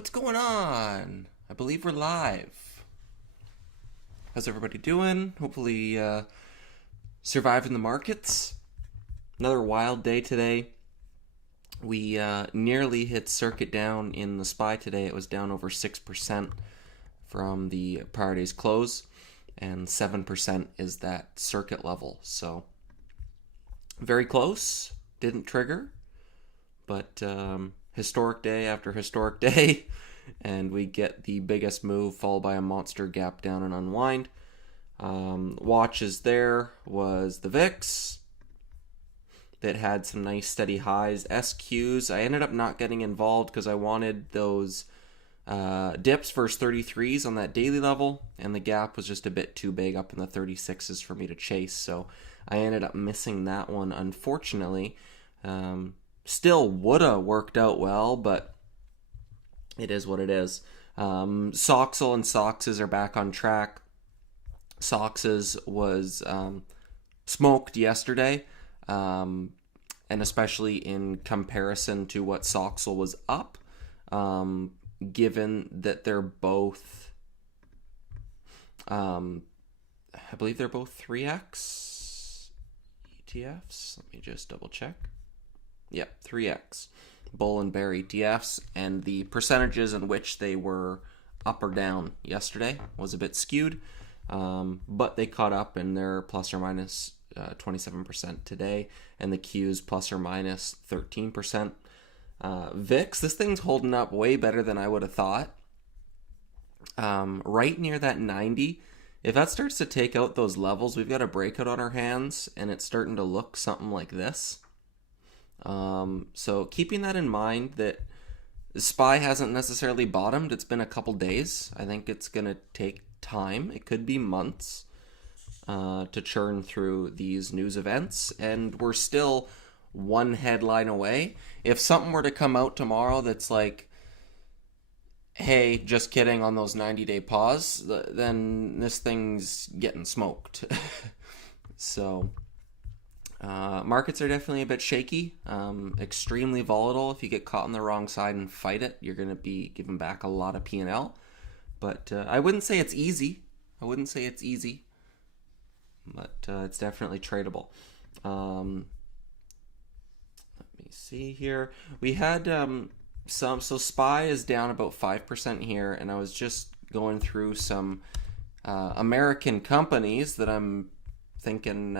What's going on? I believe we're live. How's everybody doing? Hopefully surviving the markets. Another wild day today. We nearly hit circuit down in the SPY today. It was down over 6% from the prior day's close, and 7% is that circuit level. So very close. Didn't trigger, but historic day after historic day, and we get the biggest move followed by a monster gap down and unwind. Watches there was the VIX that had some nice steady highs. SQs, I ended up not getting involved because I wanted those dips versus 33s on that daily level, and the gap was just a bit too big up in the 36s for me to chase, so I ended up missing that one, unfortunately. Still woulda worked out well, but it is what it is. Soxel and Soxes are back on track. Soxes was smoked yesterday, and especially in comparison to what Soxel was up, given that they're both, I believe they're both 3x ETFs. Let me just double check. Yeah, 3x bull and bear ETFs, and the percentages in which they were up or down yesterday was a bit skewed, but they caught up, and they're plus or minus 27% today, and the Qs plus or minus 13%. VIX, this thing's holding up way better than I would have thought. Right near that 90. If that starts to take out those levels, we've got a breakout on our hands, and it's starting to look something like this. So keeping that in mind, that SPY hasn't necessarily bottomed. It's been a couple days. I think it's going to take time. It could be months to churn through these news events, and we're still one headline away. If something were to come out tomorrow that's like, hey, just kidding on those 90-day pause, then this thing's getting smoked. So markets are definitely a bit shaky, extremely volatile. If you get caught on the wrong side and fight it, you're going to be giving back a lot of P&L. But I wouldn't say it's easy. But it's definitely tradable. Let me see here. We had so SPY is down about 5% here, and I was just going through some American companies that I'm thinking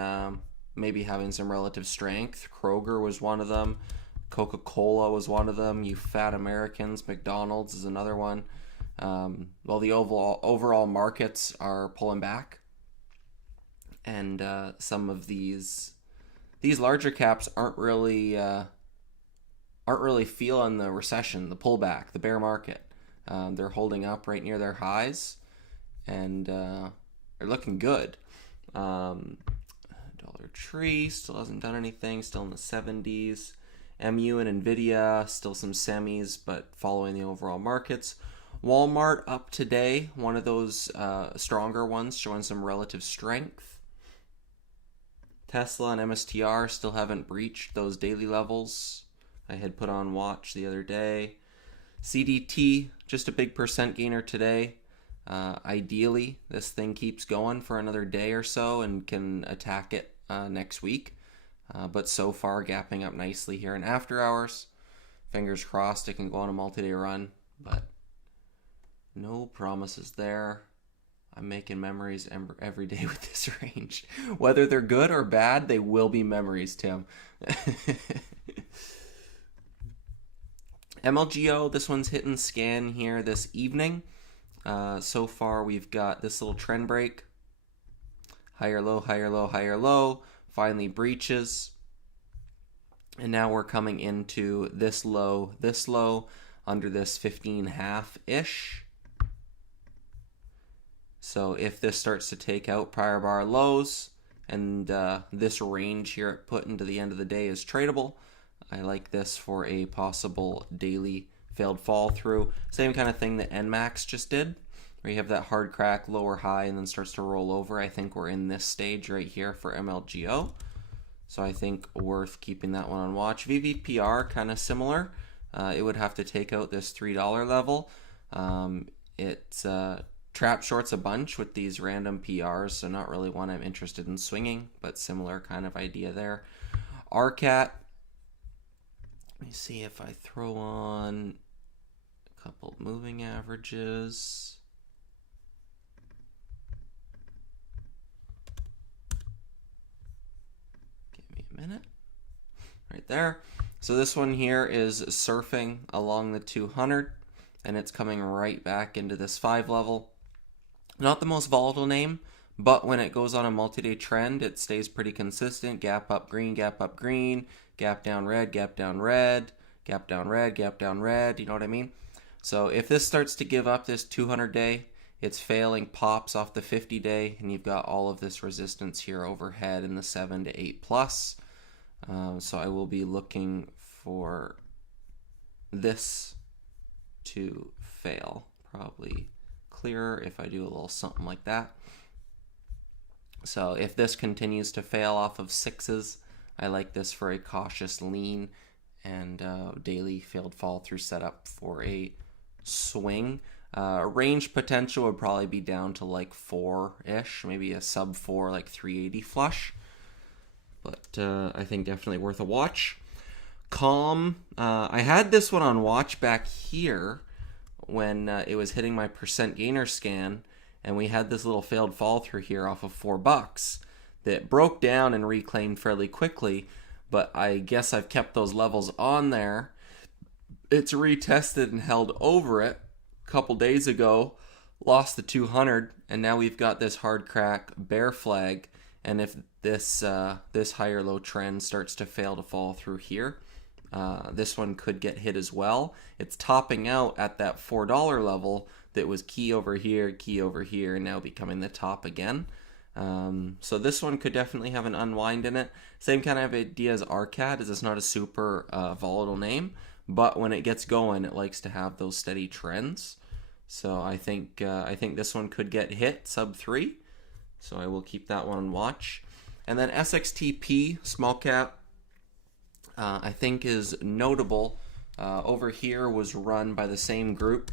maybe having some relative strength. Kroger was one of them. Coca-Cola was one of them. You fat Americans. McDonald's is another one. Well, the overall markets are pulling back, and some of these larger caps aren't really feeling the recession, the pullback, the bear market. They're holding up right near their highs, and they're looking good. Dollar Tree still hasn't done anything, still in the 70s. MU and Nvidia, still some semis, but following the overall markets. Walmart up today, one of those stronger ones, showing some relative strength. Tesla and MSTR still haven't breached those daily levels I had put on watch the other day. CDT, just a big percent gainer today. Ideally, this thing keeps going for another day or so and can attack it next week. But so far, gapping up nicely here in after hours. Fingers crossed it can go on a multi-day run, but no promises there. I'm making memories every day with this range. Whether they're good or bad, they will be memories, Tim. MLGO, this one's hitting scan here this evening. So far, we've got this little trend break. Higher low, higher low, higher low. Finally breaches. And now we're coming into this low, under this 15.5-ish. So if this starts to take out prior bar lows, and this range here it put into the end of the day is tradable, I like this for a possible daily failed fall through. Same kind of thing that NMAX just did, where you have that hard crack, lower high, and then starts to roll over. I think we're in this stage right here for MLGO. So I think worth keeping that one on watch. VVPR, kind of similar. it would have to take out this $3 level. It trap shorts a bunch with these random PRs, so not really one I'm interested in swinging, but similar kind of idea there. RCAT, let me see if I throw on a couple moving averages. Give me a minute. Right there. So this one here is surfing along the 200, and it's coming right back into this 5 level. Not the most volatile name, but when it goes on a multi-day trend, it stays pretty consistent. Gap up green, gap up green, gap down red, gap down red, gap down red, gap down red, you know what I mean? So if this starts to give up this 200-day, it's failing pops off the 50-day, and you've got all of this resistance here overhead in the 7 to 8 plus. So I will be looking for this to fail. Probably clearer if I do a little something like that. So if this continues to fail off of 6s, I like this for a cautious lean and daily failed fall through setup for a swing. Range potential would probably be down to like 4-ish, maybe a sub 4, like 380 flush. But I think definitely worth a watch. Calm, I had this one on watch back here when it was hitting my percent gainer scan, and we had this little failed fall through here off of $4 that broke down and reclaimed fairly quickly, but I guess I've kept those levels on there. It's retested and held over it a couple days ago, lost the 200, and now we've got this hard crack bear flag. And if this higher low trend starts to fail to fall through here, this one could get hit as well. It's topping out at that $4 level that was key over here, and now becoming the top again. So this one could definitely have an unwind in it. Same kind of idea as RCAT, is it's not a super volatile name, but when it gets going, it likes to have those steady trends. So I think this one could get hit sub 3. So I will keep that one on watch. And then SXTP, small cap, I think is notable. Over here was run by the same group.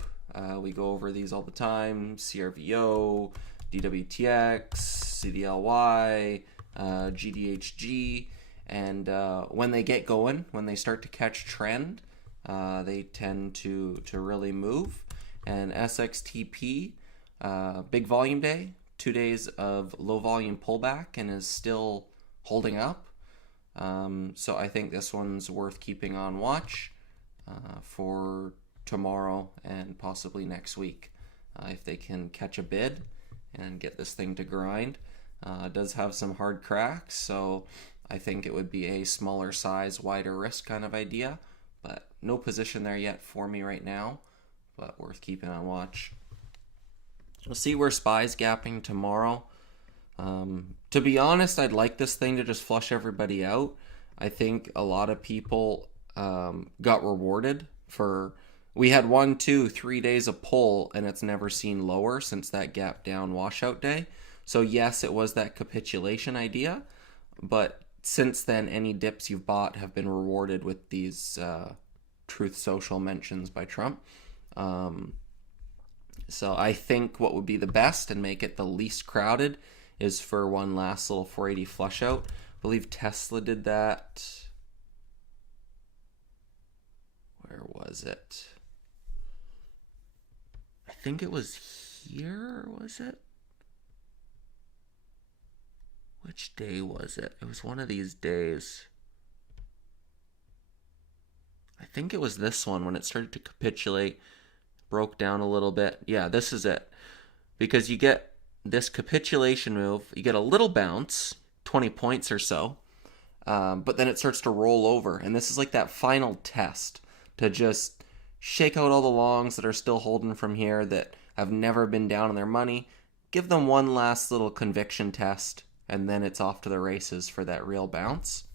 We go over these all the time. CRVO, DWTX, CDLY, GDHG. And when they get going, when they start to catch trend, they tend to really move. And SXTP, big volume day. 2 days of low volume pullback and is still holding up. So I think this one's worth keeping on watch for tomorrow and possibly next week if they can catch a bid and get this thing to grind. It does have some hard cracks, so I think it would be a smaller size, wider risk kind of idea, but no position there yet for me right now, but worth keeping on watch. We'll see where SPY's gapping tomorrow. To be honest, I'd like this thing to just flush everybody out. I think a lot of people got rewarded for... We had 1, 2, 3 days of pull, and it's never seen lower since that gap down washout day. So yes, it was that capitulation idea, but since then, any dips you've bought have been rewarded with these Truth Social mentions by Trump. So I think what would be the best and make it the least crowded is for one last little 480 flush out. I believe Tesla did that. Where was it? I think it was here, was it? Which day was it? It was one of these days. I think it was this one when it started to capitulate. Broke down a little bit. Yeah, this is it. Because you get this capitulation move, you get a little bounce, 20 points or so, but then it starts to roll over. And this is like that final test to just shake out all the longs that are still holding from here that have never been down on their money. Give them one last little conviction test, and then it's off to the races for that real bounce.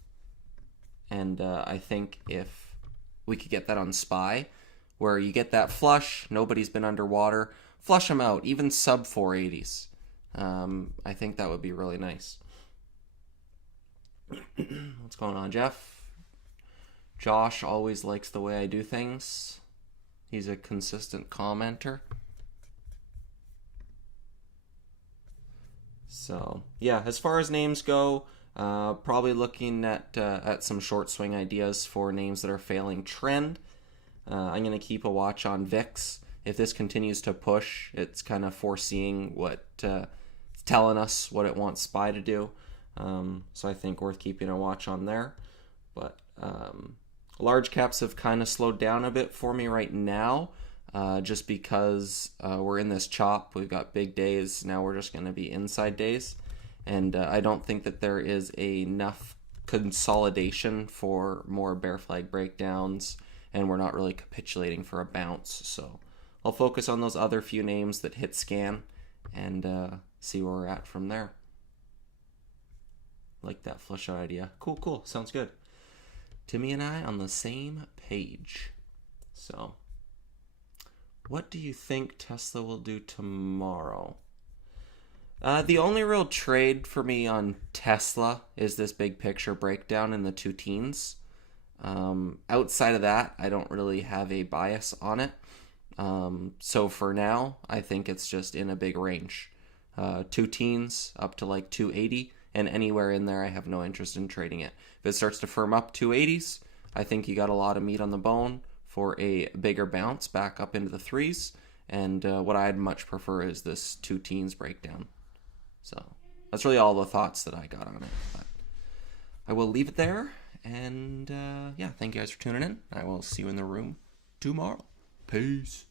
And I think if we could get that on SPY, where you get that flush, nobody's been underwater, flush them out, even sub 480s. I think that would be really nice. What's going on, Jeff? Josh always likes the way I do things. He's a consistent commenter. So, yeah, as far as names go, probably looking at some short swing ideas for names that are failing trend. I'm going to keep a watch on VIX. If this continues to push, it's kind of foreseeing what, it's telling us what it wants SPY to do. So I think worth keeping a watch on there. But large caps have kind of slowed down a bit for me right now, just because we're in this chop. We've got big days. Now we're just going to be inside days. And I don't think that there is enough consolidation for more bear flag breakdowns, and we're not really capitulating for a bounce. So I'll focus on those other few names that hit scan and see where we're at from there. Like that flush out idea. Cool. Sounds good. Timmy and I on the same page. So, what do you think Tesla will do tomorrow? The only real trade for me on Tesla is this big picture breakdown in the two teens. Outside of that, I don't really have a bias on it. So for now, I think it's just in a big range. Two teens up to like 280, and anywhere in there, I have no interest in trading it. If it starts to firm up 280s, I think you got a lot of meat on the bone for a bigger bounce back up into the threes. And what I'd much prefer is this two teens breakdown. So that's really all the thoughts that I got on it. But I will leave it there. And yeah, thank you guys for tuning in. I will see you in the room tomorrow. Peace.